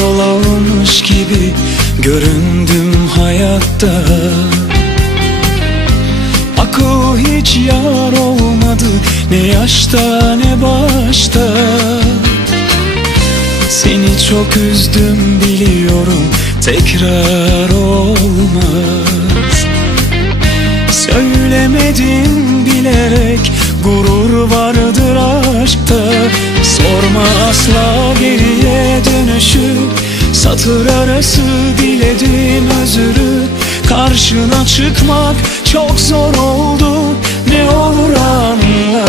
Yol almış gibi göründüm hayatta. Akıl hiç yar olmadı ne yaşta ne başta. Seni çok üzdüm biliyorum tekrar olmaz. Söylemedim bilerek gurur vardır aşkta. Sorma asla geriye dönüşü Satır arası diledim özürü. Karşına çıkmak çok zor oldu. Ne olur anla.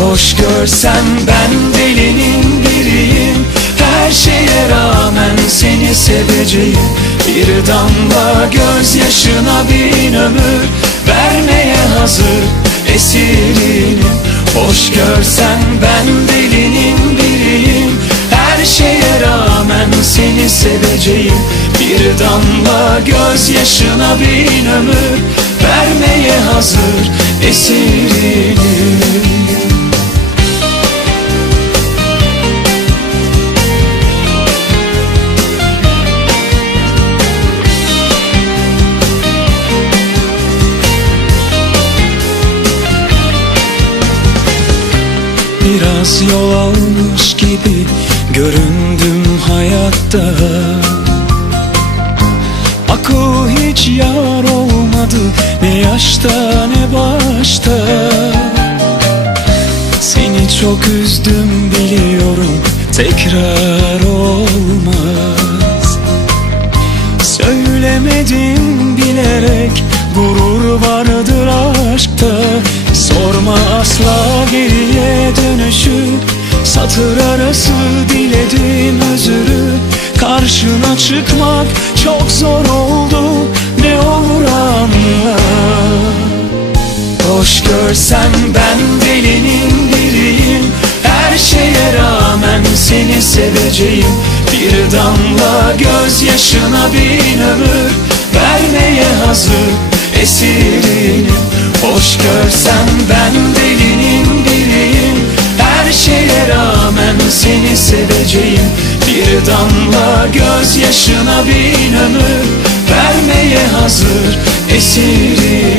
Hoş görsen ben delinin biriyim. Her şeye rağmen seni seveceğim. Bir damla gözyaşına bin ömür Vermeye hazır. Esirinim Hoş görsen ben delinin seni seveceğim. Bir damla gözyaşına bin ömür Vermeye hazır esirinim Biraz yol almış gibi göründüm hayatta. Akıl hiç yar olmadı ne yaşta ne başta. Seni çok üzdüm biliyorum tekrar olmaz. Söylemedim bilerek gurur vardır aşkta. Sorma asla geriye dönüşü Satır arası diledim Karşına çıkmak çok zor oldu. Ne olur anla. Hoş görsen ben delinin biriyim. Her şeye rağmen seni seveceğim. Bir damla gözyaşına bin ömür Vermeye hazır esirinim Hoş görsen ben delinin biriyim. Her şeye rağmen seni seveceğim Bir damla gözyaşına bin ömür Vermeye hazır. Esirinim